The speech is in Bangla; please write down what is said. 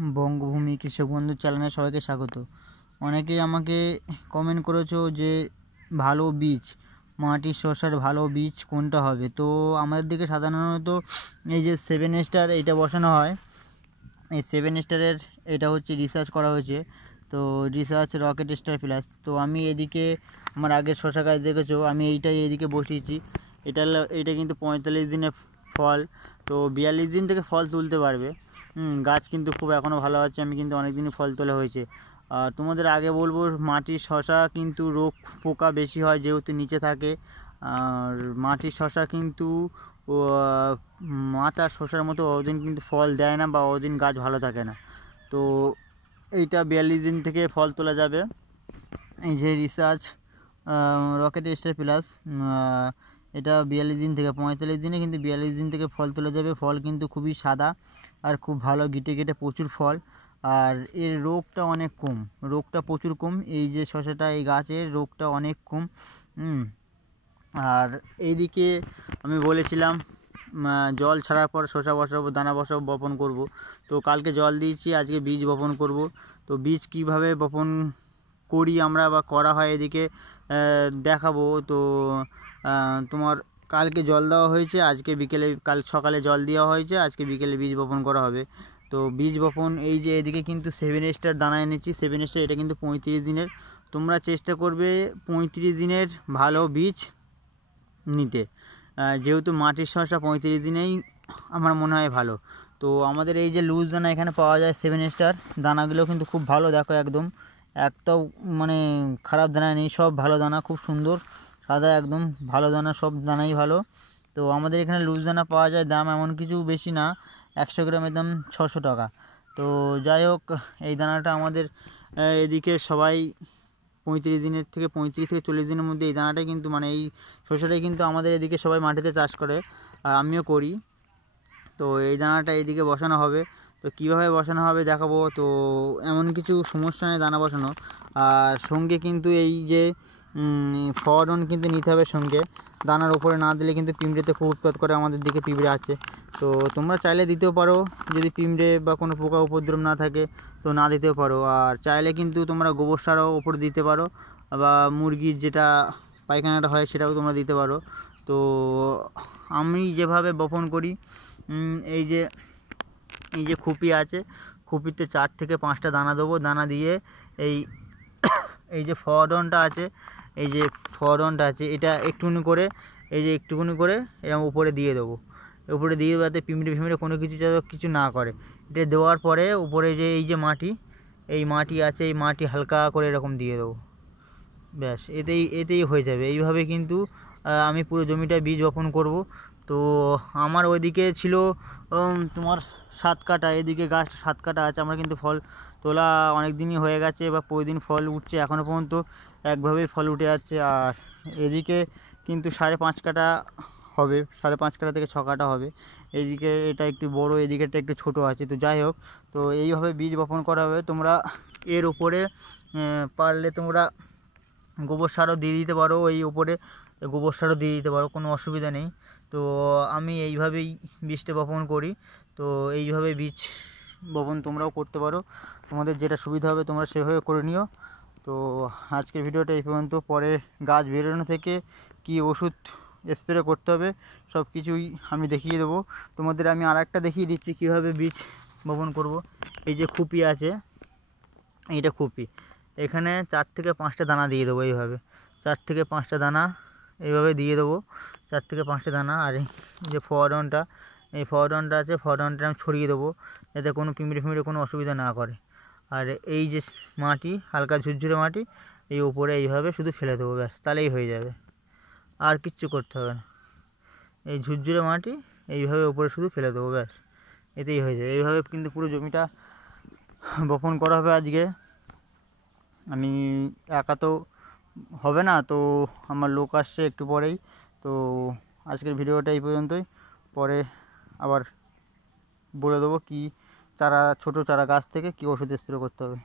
বঙ্গভূমি কৃষক বন্ধু চ্যানেলে সবাইকে স্বাগত। অনেকেই আমাকে কমেন্ট করেছো যে ভালো বীজ, মাটির শসার ভালো বীজ কোনটা হবে। তো আমাদের দিকে সাধারণত এই যে 7 স্টার এইটা বসানো হয়। এই 7 স্টারের এটা হচ্ছে রিসার্চ করা হয়েছে, তো রিসার্চ রকেট স্টার প্লাস। তো আমি এদিকে আমার আগের শসা গাছ দেখেছো, আমি এইটাই এইদিকে বসিয়েছি। এটা কিন্তু 45 দিনে ফল, তো 42 দিন থেকে ফল তুলতে পারবে। গাছ কিন্তু খুব এখনও ভালো আছে, আমি কিন্তু অনেক দিনই ফল তোলা হয়েছে। আর তোমাদের আগে বলবো, মাটির শসা কিন্তু রোগ পোকা বেশি হয় যেহেতু নিচে থাকে। আর মাটির শসা কিন্তু মাচার শসার মতো ওদিন কিন্তু ফল দেয় না বা ওদিন গাছ ভালো থাকে না। তো এইটা 42 দিন থেকে ফল তোলা যাবে। এই যে রিসার্চ রকেট স্টার প্লাস, এটা 42 দিন থেকে 45 দিনে কিন্তু 42 দিন থেকে ফল তোলা যাবে। ফল কিন্তু খুবই সাদা আর খুব ভালো, গিটে গিটে প্রচুর ফল। আর এর রোগটা অনেক কম, রোগটা প্রচুর কম। এই যে শসাটা, এই গাছের রোগটা অনেক কম। আর এইদিকে আমি বলেছিলাম জল ছাড়ার পর শসা বসাবো, দানা বসাবো, বপন করব। তো কালকে জল দিয়েছি, আজকে বীজ বপন করব। তো বীজ কিভাবে বপন করি আমরা বা করা হয় এদিকে দেখাবো। তো তোমার কালকে জল দেওয়া হয়েছে, আজকে বিকেলে, কাল সকালে জল দেওয়া হয়েছে, আজকে বিকেলে বীজ বপন করা হবে। তো বীজ বপন, এই যে এদিকে কিন্তু 7 স্টার দানা এনেছি। 7 স্টার এটা কিন্তু 35 দিনের। তোমরা চেষ্টা করবে 35 দিনের ভালো বীজ নিতে, যেহেতু মাটির শসা 35 দিনেই আমার মনে হয় ভালো। তো আমাদের এই যে লুজ দানা এখানে পাওয়া যায় 7 স্টার, দানাগুলো কিন্তু খুব ভালো। দেখো একদম একটাও মানে খারাপ দানা নেই, সব ভালো দানা, খুব সুন্দর সাদা, একদম ভালো দানা, সব দানাই ভালো। তো আমাদের এখানে লুজ দানা পাওয়া যায়, দাম এমন কিছু বেশি না, 100 গ্রামের দাম 600 টাকা। তো যাই হোক, এই দানাটা আমাদের এদিকে সবাই 35 থেকে 40 দিনের মধ্যে এই দানাটাই কিন্তু, মানে এই শস্যটাই কিন্তু আমাদের এদিকে সবাই মাটিতে চাষ করে, আর আমিও করি। তো এই দানাটা এইদিকে বসানো হবে। তো কীভাবে বসানো হবে দেখাবো। তো এমন কিছু সমস্যা নেই দানা বসানো। আর সঙ্গে কিন্তু এই যে ফরন কিন্তু নিতে হবে সঙ্গে, দানার উপরে না দিলে কিন্তু পিঁমড়েতে খুব উৎপাত করে, আমাদের দিকে পিঁমড়ে আছে। তো তোমরা চাইলে দিতেও পারো, যদি পিঁমড়ে বা কোনো পোকা উপদ্রব না থাকে তো না দিতেও পারো। আর চাইলে কিন্তু তোমরা গোবর সারও ওপরে দিতে পারো, বা মুরগির যেটা পায়খানাটা হয় সেটাও তোমরা দিতে পারো। তো আমি যেভাবে বপন করি, এই যে খুপি আছে, খুপিতে 4 থেকে 5টা দানা দেবো। দানা দিয়ে এই যে ফরনটা আছে, এটা একটুখানি করে, এরকম উপরে দিয়ে দেবো। উপরে দিয়ে যাতে পিঁমড়ে কোনো কিছু যাতে কিছু না করে। এটা দেওয়ার পরে উপরে যে এই যে মাটি আছে, এই মাটি হালকা করে এরকম দিয়ে দেবো। ব্যাস, এতেই হয়ে যাবে। এইভাবে কিন্তু আমি পুরো জমিটা বীজ বপন করব। তো আমার ওইদিকে ছিল তোমার 7 কাঠা, এদিকে গাছ 7 কাঠা আছে। আমার কিন্তু ফল তোলা অনেক দিনই হয়ে গেছে, বা প্রতিদিন ফল উঠছে, এখনও পর্যন্ত একভাবেই ফল উঠে যাচ্ছে। আর এদিকে কিন্তু 5.5 কাঠা হবে, 5.5 কাঠা থেকে 6 কাঠা হবে। এইদিকে এটা একটু বড়, এদিকেটা একটু ছোট আছে। তো যাই হোক, তো এইভাবে বীজ বপন করা হবে। তোমরা এর উপরে পারলে তোমরা গোবর সারও দিয়ে দিতে পারো, এই উপরে গোবর সারও দিয়ে দিতে পারো, কোনো অসুবিধা নেই। তো আমি এইভাবেই বীজটা বপন করি। তো এইভাবে বীজ বপন তোমরাও করতে পারো, তোমাদের যেটা সুবিধা হবে তোমরা সেভাবে করে নিও। তো আজকের ভিডিওটা এই পর্যন্ত। পরে গাছ বেরোনো থেকে কি ওষুধ স্প্রে করতে হবে সব কিছুই আমি দেখিয়ে দেবো তোমাদের। আমি আরেকটা দেখিয়ে দিচ্ছি কীভাবে বীজ বপন করব। এই যে খুপি আছে, এইটা খুপি, এখানে 4 থেকে 5টা দানা দিয়ে দেবো। এইভাবে 4 থেকে 5টা দানা এইভাবে দিয়ে দেবো, 4 থেকে 5টা দানা। আর এই যে ফরনটা আছে, ফরনটা আমি ছড়িয়ে দেবো যাতে কোনো পিঁমড়ে কোনো অসুবিধা না করে। আর এই যে মাটি, হালকা ঝুরঝুরে মাটি, এই উপরে এইভাবে শুধু ফেলে দেবো, ব্যাস, তাহলেই হয়ে যাবে, আর কিচ্ছু করতে হবে না। এই ঝুরঝুরে মাটি এইভাবে উপরে শুধু ফেলে দেবো, ব্যাস, এতেই হয়ে যাবে। এইভাবে কিন্তু পুরো জমিটা বপন করা হবে আজকে। আমি একা তো হবে না, তো আমার লোক আসছে একটু পরেই। তো আজকের ভিডিওটা এই পর্যন্তই। পরে আবার বলে দেবো কি ছোটো চারা গাছ থেকে কী ওষুধ স্প্রে করতে হবে।